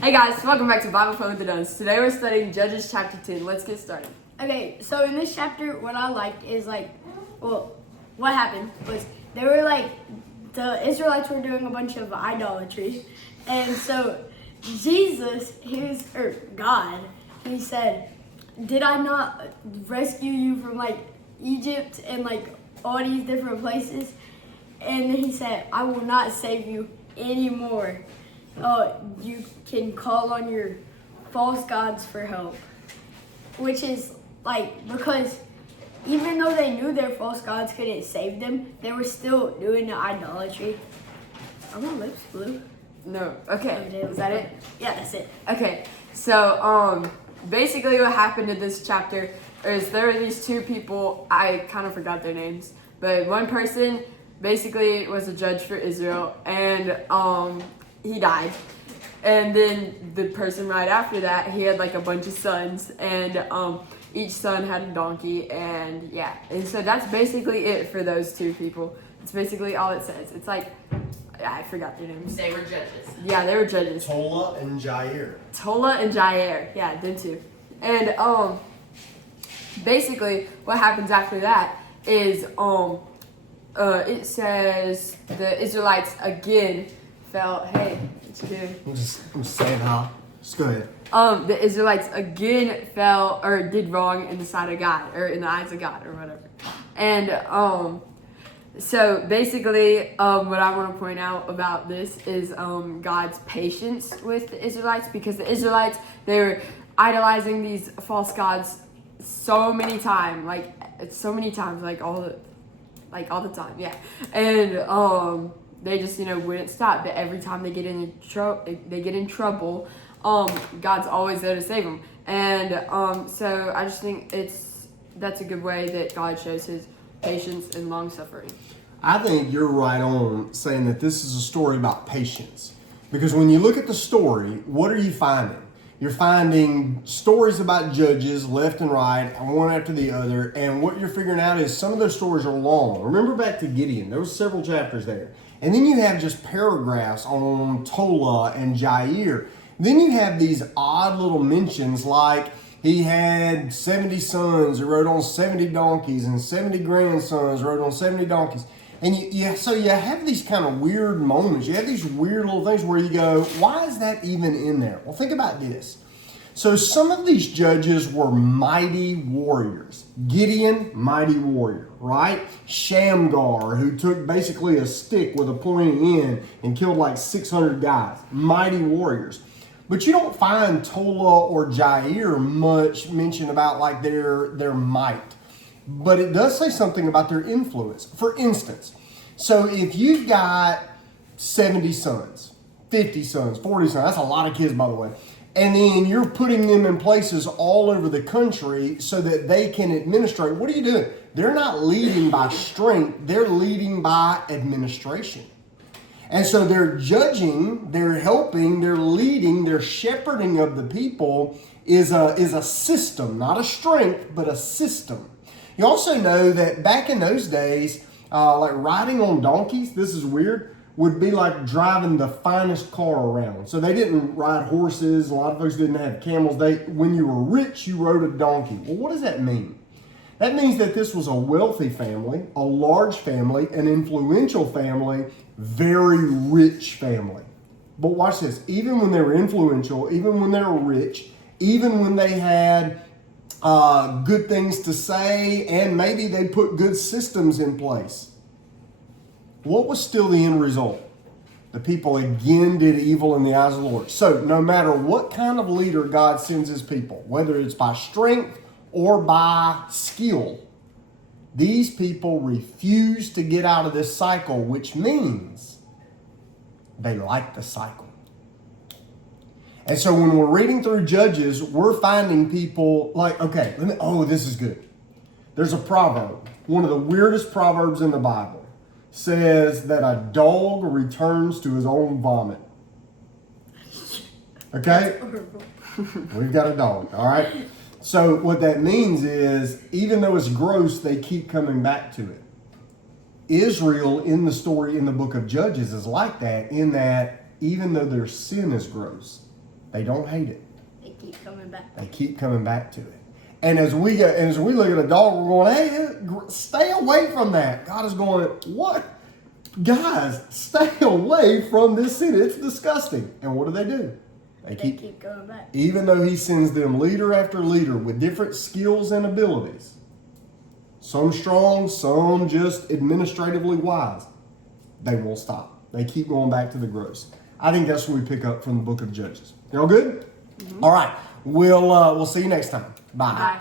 Hey guys, welcome back to Bible Fun with the Duns. Today we're studying Judges chapter 10. Let's get started. Okay, so in this chapter, what I liked is what happened was the Israelites were doing a bunch of idolatry, and so God, he said, "Did I not rescue you from Egypt and all these different places?" And he said, "I will not save you anymore. You can call on your false gods for help," which is because even though they knew their false gods couldn't save them, they were still doing the idolatry. Are my lips blue? No. Okay. Is that it? Yeah, that's it. Okay. So, basically what happened in this chapter is there were these two people, I kind of forgot their names, but one person basically was a judge for Israel, and he died. And then the person right after that, he had a bunch of sons, and each son had a donkey, and yeah. And so that's basically it for those two people. It's basically all it says. It's I forgot their names. They were judges. Yeah, they were judges. Tola and Jair. Tola and Jair. Yeah, them two. And basically what happens after that is it says the Israelites again fell. Hey, what you doing? I'm just saying how. Just go ahead. The Israelites again fell or did wrong in the sight of God, or in the eyes of God, or whatever. And so basically, what I want to point out about this is God's patience with the Israelites, because the Israelites, they were idolizing these false gods so many times, all the time, yeah. And they just wouldn't stop. But every time they get in trouble, God's always there to save them. And so I just think that's a good way that God shows His patience and long suffering. I think you're right on saying that this is a story about patience. Because when you look at the story, what are you finding? You're finding stories about judges left and right, one after the other, and what you're figuring out is some of those stories are long. Remember back to Gideon, there was several chapters there. And then you have just paragraphs on Tola and Jair. Then you have these odd little mentions like he had 70 sons who rode on 70 donkeys and 70 grandsons rode on 70 donkeys. And so you have these kind of weird moments. You have these weird little things where you go, why is that even in there? Well, think about this. So some of these judges were mighty warriors. Gideon, mighty warrior, right? Shamgar, who took basically a stick with a pointy end and killed 600 guys. Mighty warriors. But you don't find Tola or Jair much mention about their might. But it does say something about their influence. For instance, so if you've got 70 sons, 50 sons, 40 sons, that's a lot of kids, by the way, and then you're putting them in places all over the country so that they can administrate, what are you doing? They're not leading by strength, they're leading by administration. And so they're judging, they're helping, they're leading, they're shepherding of the people is a system, not a strength, but a system. You also know that back in those days, riding on donkeys, this is weird, would be like driving the finest car around. So they didn't ride horses. A lot of folks didn't have camels. When you were rich, you rode a donkey. Well, what does that mean? That means that this was a wealthy family, a large family, an influential family, very rich family. But watch this. Even when they were influential, even when they were rich, even when they had good things to say, and maybe they put good systems in place, what was still the end result? The people again did evil in the eyes of the Lord. So no matter what kind of leader God sends His people, whether it's by strength or by skill, these people refuse to get out of this cycle, which means they like the cycle. And so when we're reading through Judges, we're finding people this is good. There's a proverb, one of the weirdest proverbs in the Bible, says that a dog returns to his own vomit. Okay? We've got a dog, all right? So what that means is, even though it's gross, they keep coming back to it. Israel in the story in the book of Judges is like that, in that even though their sin is gross, They don't hate it. They keep coming back. They keep coming back to it. And as we look at a dog, we're going, hey, stay away from that. God is going, what? Guys, stay away from this sin. It's disgusting. And what do? They keep going back. Even though he sends them leader after leader with different skills and abilities, some strong, some just administratively wise, they won't stop. They keep going back to the gross. I think that's what we pick up from the book of Judges. Y'all good? Mm-hmm. All right. We'll see you next time. Bye. Bye.